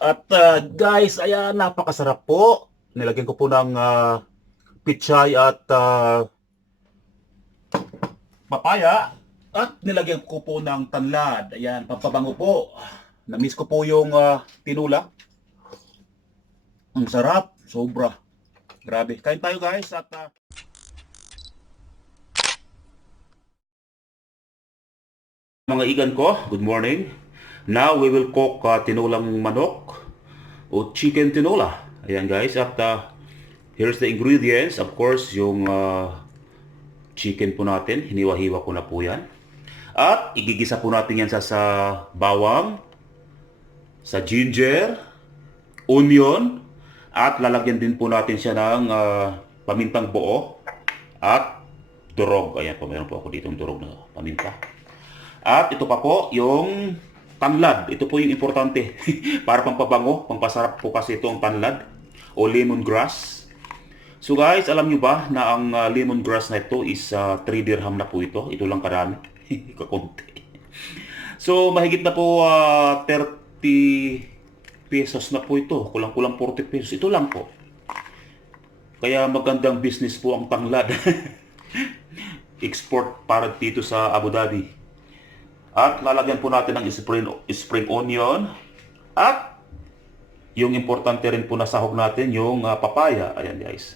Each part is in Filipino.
At guys, ayan, napakasarap po. Nilagyan ko po ng pichay at papaya. At nilagyan ko po ng tanlad. Ayan, pampabango po. Namiss ko po yung tinula. Ang sarap, sobra. Grabe. Kain tayo guys at mga igan ko, good morning. Now we will cook tinolang manok o chicken tinola. Ayan guys, at here's the ingredients. Of course, yung chicken po natin, hiniwa-hiwa ko na po yan. At igigisa po natin yan sa bawang, sa ginger, onion, at lalagyan din po natin siya ng pamintang buo at durog. Ayan po, meron po ako dito durog na paminta. At ito pa po yung tanlad. Ito po yung importante para pampabango, pampasarap po kasi ito ang tanlad o lemongrass. So guys, alam nyo ba na ang lemongrass na ito is 3 dirham na po ito. Ito lang karami. Kakunti. So mahigit na po 30 pesos na po ito. Kulang-kulang 40 pesos. Ito lang po. Kaya magandang business po ang tanglad. Export para dito sa Abu Dhabi. At lalagyan po natin ng spring onion. At yung importante rin po na sahog natin, yung papaya. Ayan guys.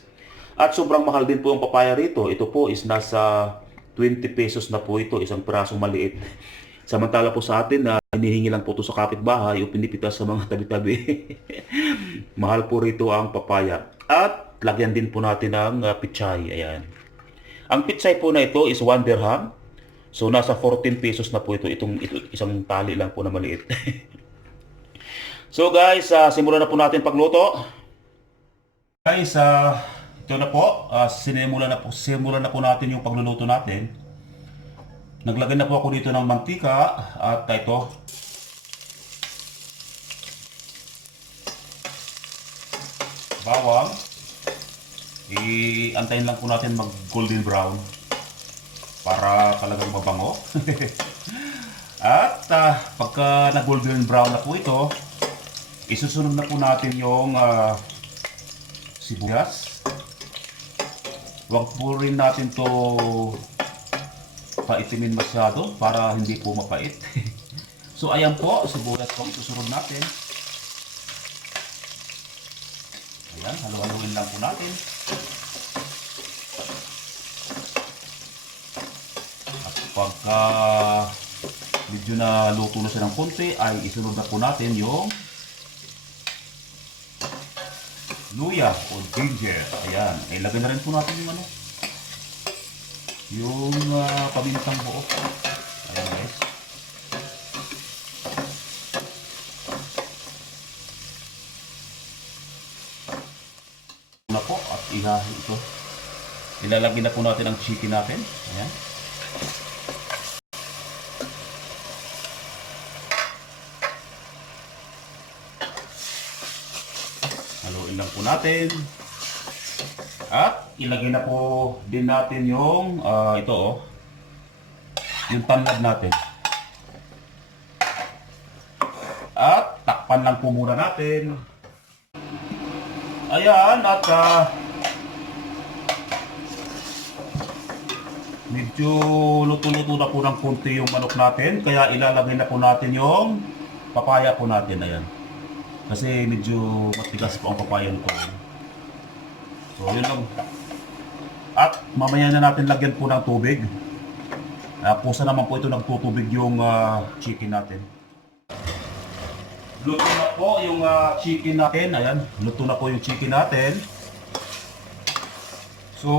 At sobrang mahal din po ang papaya rito. Ito po is nasa 20 pesos na po ito. Isang pirasong maliit. Samantala po sa atin na hinihingi lang po ito sa kapitbahay o pinipitas sa mga tabi-tabi. Mahal po rito ang papaya. At lagyan din po natin ng pichay. Ayan. Ang pichay po na ito is 1 dirham. So nasa 14 pesos na po ito. Ito isang tali lang po na maliit. So guys, simulan na po natin pagluto. Guys, ito na po. Simulan na po natin yung pagluluto natin. Naglagay na po ako dito ng mantika at ito. Bawang. Iantayin lang po natin mag golden brown para talagang mabango. At pagka na golden brown na po ito, isusunod na po natin yung sibuyas. Huwag po rin natin to paitimin masyado para hindi po mapait. So ayan po, sibuyas po isusunod natin. Ayan, halu-haluin lang po natin. At pagka medyo na luto na siya ng konti, ay isunod na po natin yung luya o ginger. Ayan, ilagay na rin po natin yung yung pamintang buo. Ayan guys. Na po at ito. Ilalagay na po natin ang chicken natin. Ayan. Haluin lang po natin. At ilagay na po din natin yung yung tanlad natin. At takpan lang po muna natin. Ayan, at medyo luto-luto na po ng konti yung manok natin. Kaya ilalagay na po natin yung papaya po natin. Ayan. Kasi medyo matigas po ang papaya nito. So yun lang. At mamaya na natin lagyan po ng tubig. Pusa naman po ito nagtutubig yung chicken natin. Luto na po yung chicken natin. Ayan, luto na po yung chicken natin. So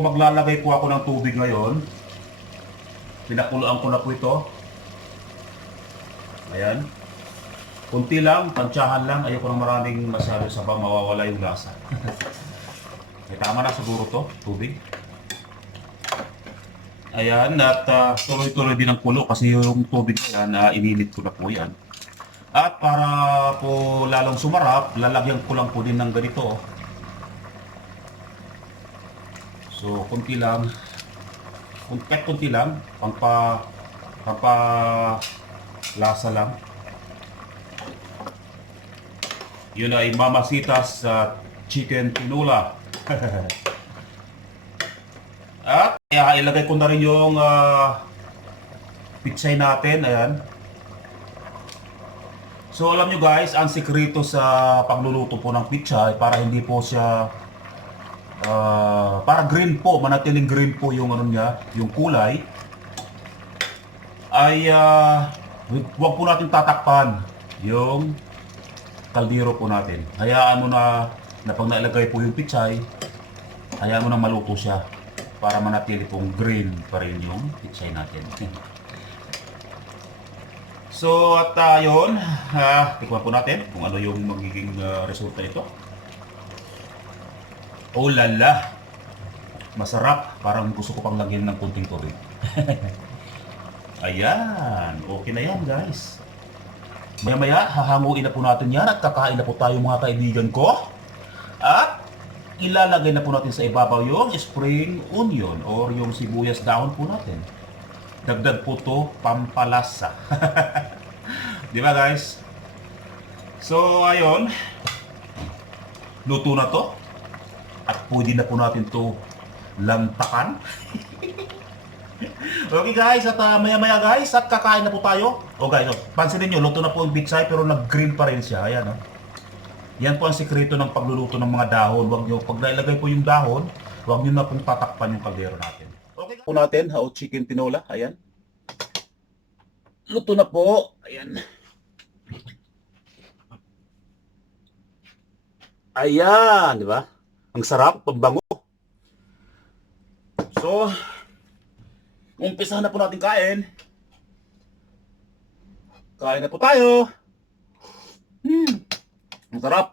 maglalagay po ako ng tubig ngayon. Pinakuluan ko na po ito. Ayan. Kunti lang, tansyahan lang. Ayoko ng maraming masyado sabaw, mawawala yung lasa. Tama na siguro to, tubig. Ayan, at tuloy-tuloy din ang kulo kasi yung tubig na yan, inilit ko na po yan. At para po lalong sumarap, lalagyan ko lang po din ng ganito. So, kunti lang. Kahit kunti lang, pampa lasa lang. Yun ay mamasitas sa chicken tinola. At ilagay ko na rin yung pitsay natin. Ayan. So alam nyo guys, ang sikreto sa pagluluto po ng pitsay para hindi po siya para green po, manatiling green po yung ano niya, yung kulay ay huwag po natin tatakpan yung kaldero po natin. Hayaan mo na pag nailagay po yung pitsay, hayaan mo na maluto siya para manatili pong green pa rin yung pitsay natin. So at yun, tikman po natin kung ano yung magiging resulta nito. Oh lala, masarap, parang gusto ko pang lagyan ng kunting tubig. Ayan, okay na yan guys. Maya maya, hahanguin na po natin yan at kakain na po tayo mga kaibigan ko. At ilalagay na po natin sa ibabaw yung spring onion or yung sibuyas dahon po natin. Dagdag po to pampalasa. Di ba guys? So ayun, luto na to. At pwede na po natin to lantakan. Okay guys, at maya maya guys, at kakain na po tayo. O guys, pansinin nyo, luto na po yung pitsay pero nag-green pa rin siya. Ayan o. Yan po ang sikreto ng pagluluto ng mga dahon. Huwag nyo, pag nailagay po yung dahon, huwag nyo na pong tatakpan yung kaldero natin. Okay po natin, chicken tinola. Ayan. Luto na po. Ayan. Ayan, di ba? Ang sarap, pagbango. So, umpisahan na po natin kain. Kain na po tayo. Ang sarap.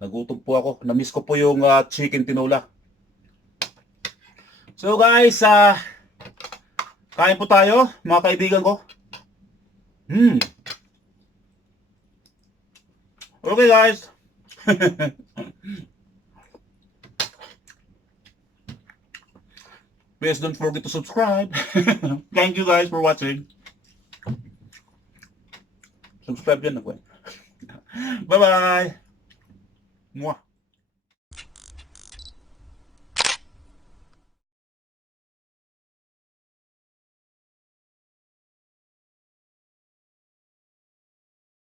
Nagutom po ako. Na-miss ko po yung chicken tinola. So guys, kain po tayo, mga kaibigan ko. Okay guys. Please don't forget to subscribe. Thank you guys for watching. Subscribe din ako. Bye-bye. Mwah.